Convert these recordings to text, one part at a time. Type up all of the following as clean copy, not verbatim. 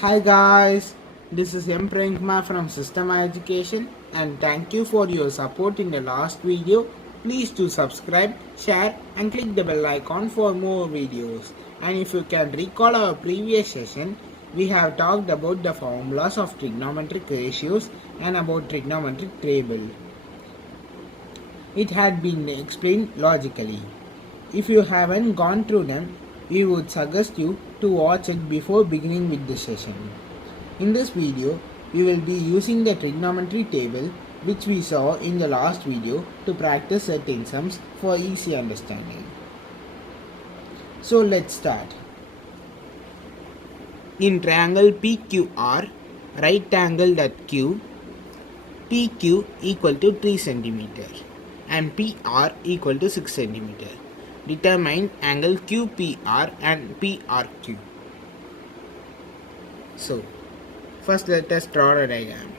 Hi guys, this is M. Prankma from System Education and thank you for your support in the last video. Please do subscribe, share and click the bell icon for more videos. And if you can recall our previous session, we have talked about the formulas of trigonometric ratios and about trigonometric table. It had been explained logically. If you haven't gone through them, we would suggest you to watch it before beginning with the session. In this video, we will be using the trigonometry table which we saw in the last video to practice certain sums for easy understanding. So let's start. In triangle PQR, right angle at Q, PQ equal to 3 cm and PR equal to 6 cm. Determine angle QPR and PRQ. So, first let us draw a diagram.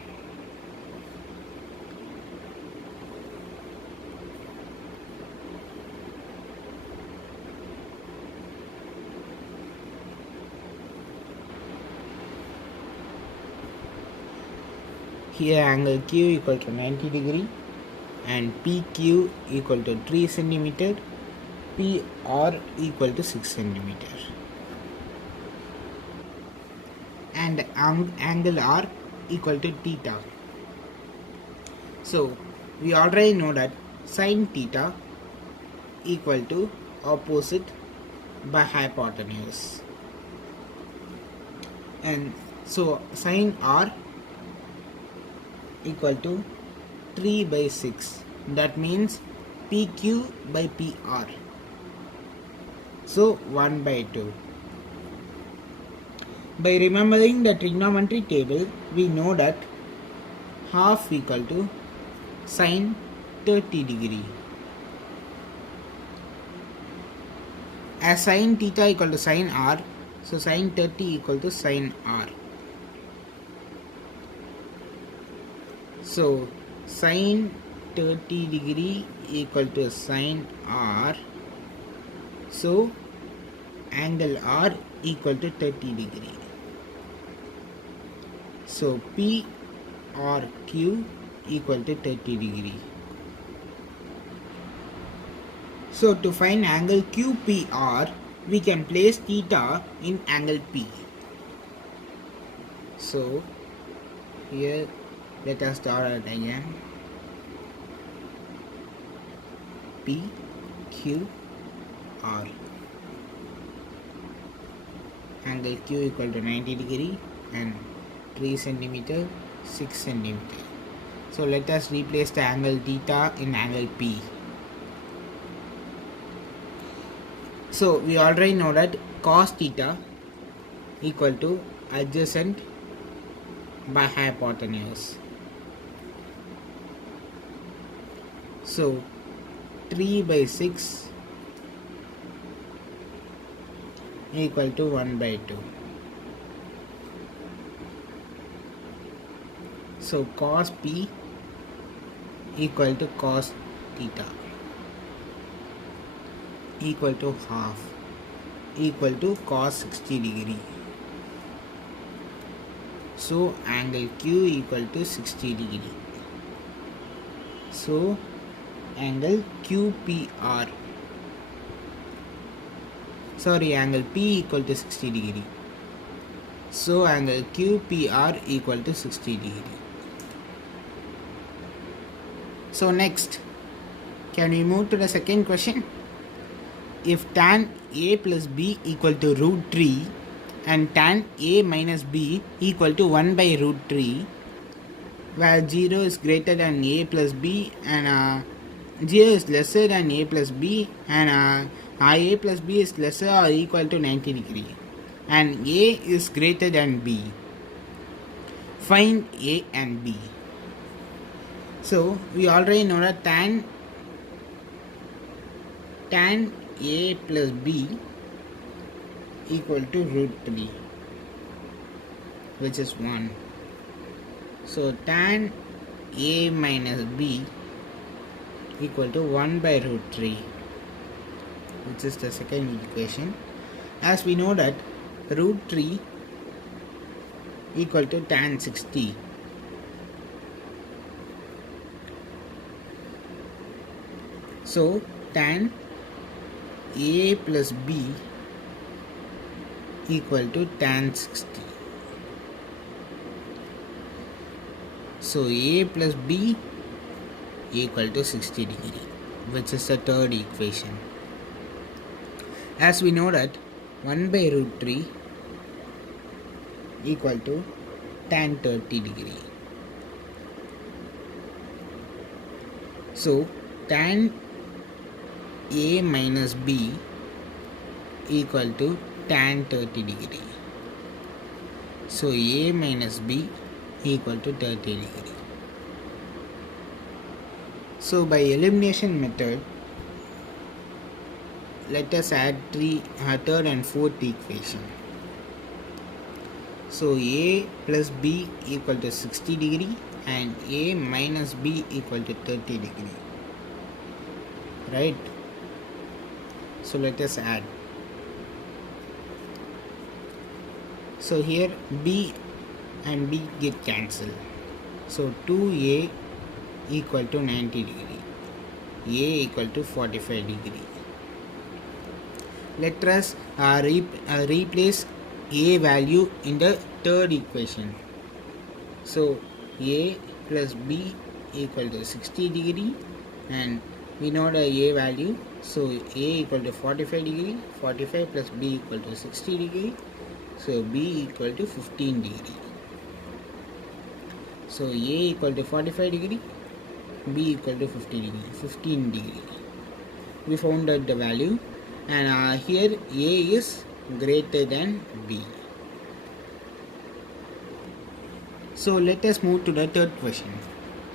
Here angle Q equal to 90 degree and PQ equal to 3 cm, PR equal to 6 cm. And angle R equal to theta. So we already know that sin theta equal to opposite by hypotenuse, and so sin R equal to 3 by 6, that means PQ by PR, so 1 by 2. By remembering the trigonometry table, we know that half equal to sin 30 degree. As sin theta equal to sin R, so sin 30 equal to sin R. So sin 30 degree equal to sin R, so angle R equal to 30 degree. So PRQ equal to 30 degree. So to find angle QPR, we can place theta in angle P. So here let us draw a diagram. PQR. Angle Q equal to 90 degree and 3 cm, 6 cm. So let us replace the angle theta in angle P. So we already know that cos theta equal to adjacent by hypotenuse. So 3 by 6 equal to 1 by 2. So cos P equal to cos theta equal to half equal to cos 60 degree. So angle Q equal to 60 degree. So angle QPR, angle P equal to 60 degree. So angle QPR equal to 60 degree. So next, can we move to the second question? If tan A plus B equal to root 3 and tan A minus B equal to 1 by root 3, where 0 is greater than A plus B and 0 is lesser than A plus B and A plus B is lesser or equal to 90 degree and A is greater than B, find A and B. So we already know that tan A plus B equal to root 3, which is 1. So tan A minus B equal to 1 by root 3, which is the second equation. As we know that root 3 equal to tan 60. So tan A plus B equal to tan 60. So A plus B equal to 60 degree, which is the third equation. As we know that 1 by root 3 equal to tan 30 degree. So tan A minus B equal to tan 30 degree. So A minus B equal to 30 degree. So by elimination method, let us add third and fourth equation. So A plus B equal to 60 degree and A minus B equal to 30 degree. Right? So let us add. So here B and B get cancelled. So 2A equal to 90 degree. A equal to 45 degree. Let us replace A value in the third equation. So A plus B equal to 60 degree and we know the A value. So A equal to 45 degree. 45 plus B equal to 60 degree. So B equal to 15 degree. So A equal to 45 degree. B equal to 15 degree. We found out the value and here A is greater than B. So let us move to the third question.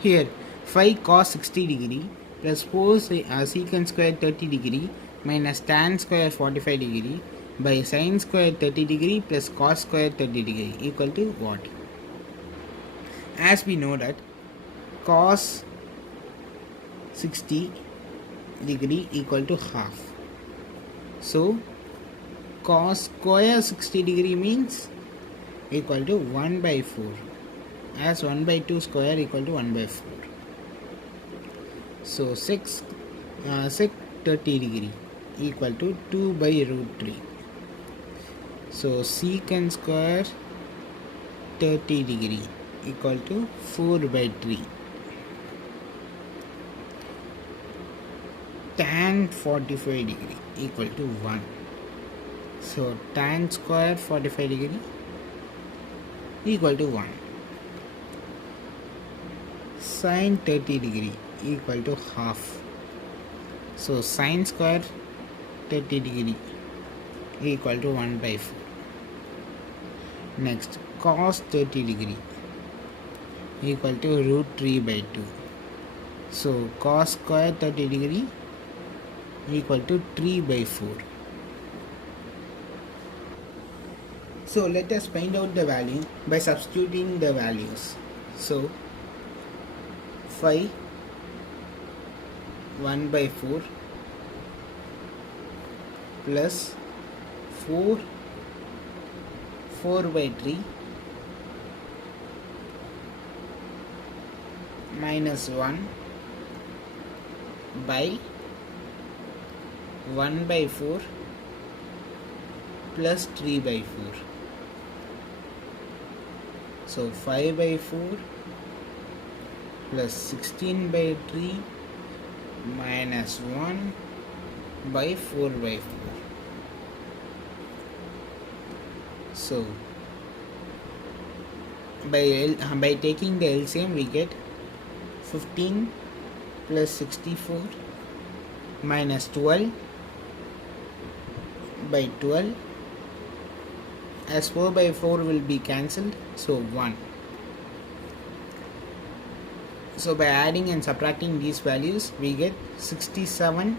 Here 5 cos 60 degree plus 4 secant square 30 degree minus tan square 45 degree by sin square 30 degree plus cos square 30 degree equal to what? As we know that cos 60 degree equal to half. So cos square 60 degree means equal to 1 by 4, as 1 by 2 square equal to 1 by 4. So sec 30 degree equal to 2 by root 3. So secant square 30 degree equal to 4 by 3. Tan 45 degree equal to 1. So tan square 45 degree equal to 1. Sin 30 degree equal to half. So sin square 30 degree equal to 1 by 4. Next cos 30 degree equal to root 3 by 2. So cos square 30 degree equal to 3 by 4. So let us find out the value by substituting the values. So 5 1 by 4 plus 4 4 by 3 minus 1 by 1 by 4 plus 3 by 4. So 5 by 4 plus 16 by 3 minus 1 by 4 by 4. So by taking the LCM we get 15 plus 64 minus 12 by 12, as 4 by 4 will be cancelled, so 1. So by adding and subtracting these values we get 67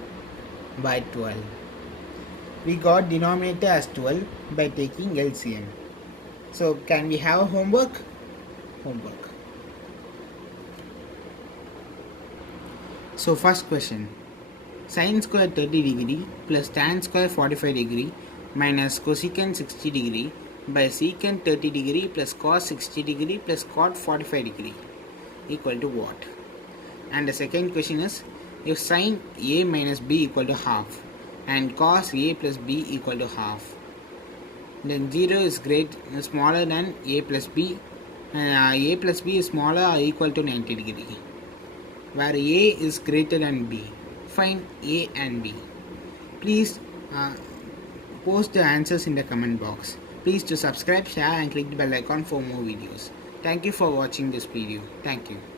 by 12. We got denominator as 12 by taking LCM. So can we have homework? Homework. So first question. Sin square 30 degree plus tan square 45 degree minus cosecant 60 degree by secant 30 degree plus cos 60 degree plus cot 45 degree equal to what? And the second question is, if sin a minus b equal to half and cos a plus b equal to half, then 0 is smaller than a plus b, and a plus b is smaller or equal to 90 degree, where a is greater than b. Find a and b. Please post the answers in the comment box. Please to subscribe, share and click the bell icon for more videos. Thank you for watching this video. Thank you.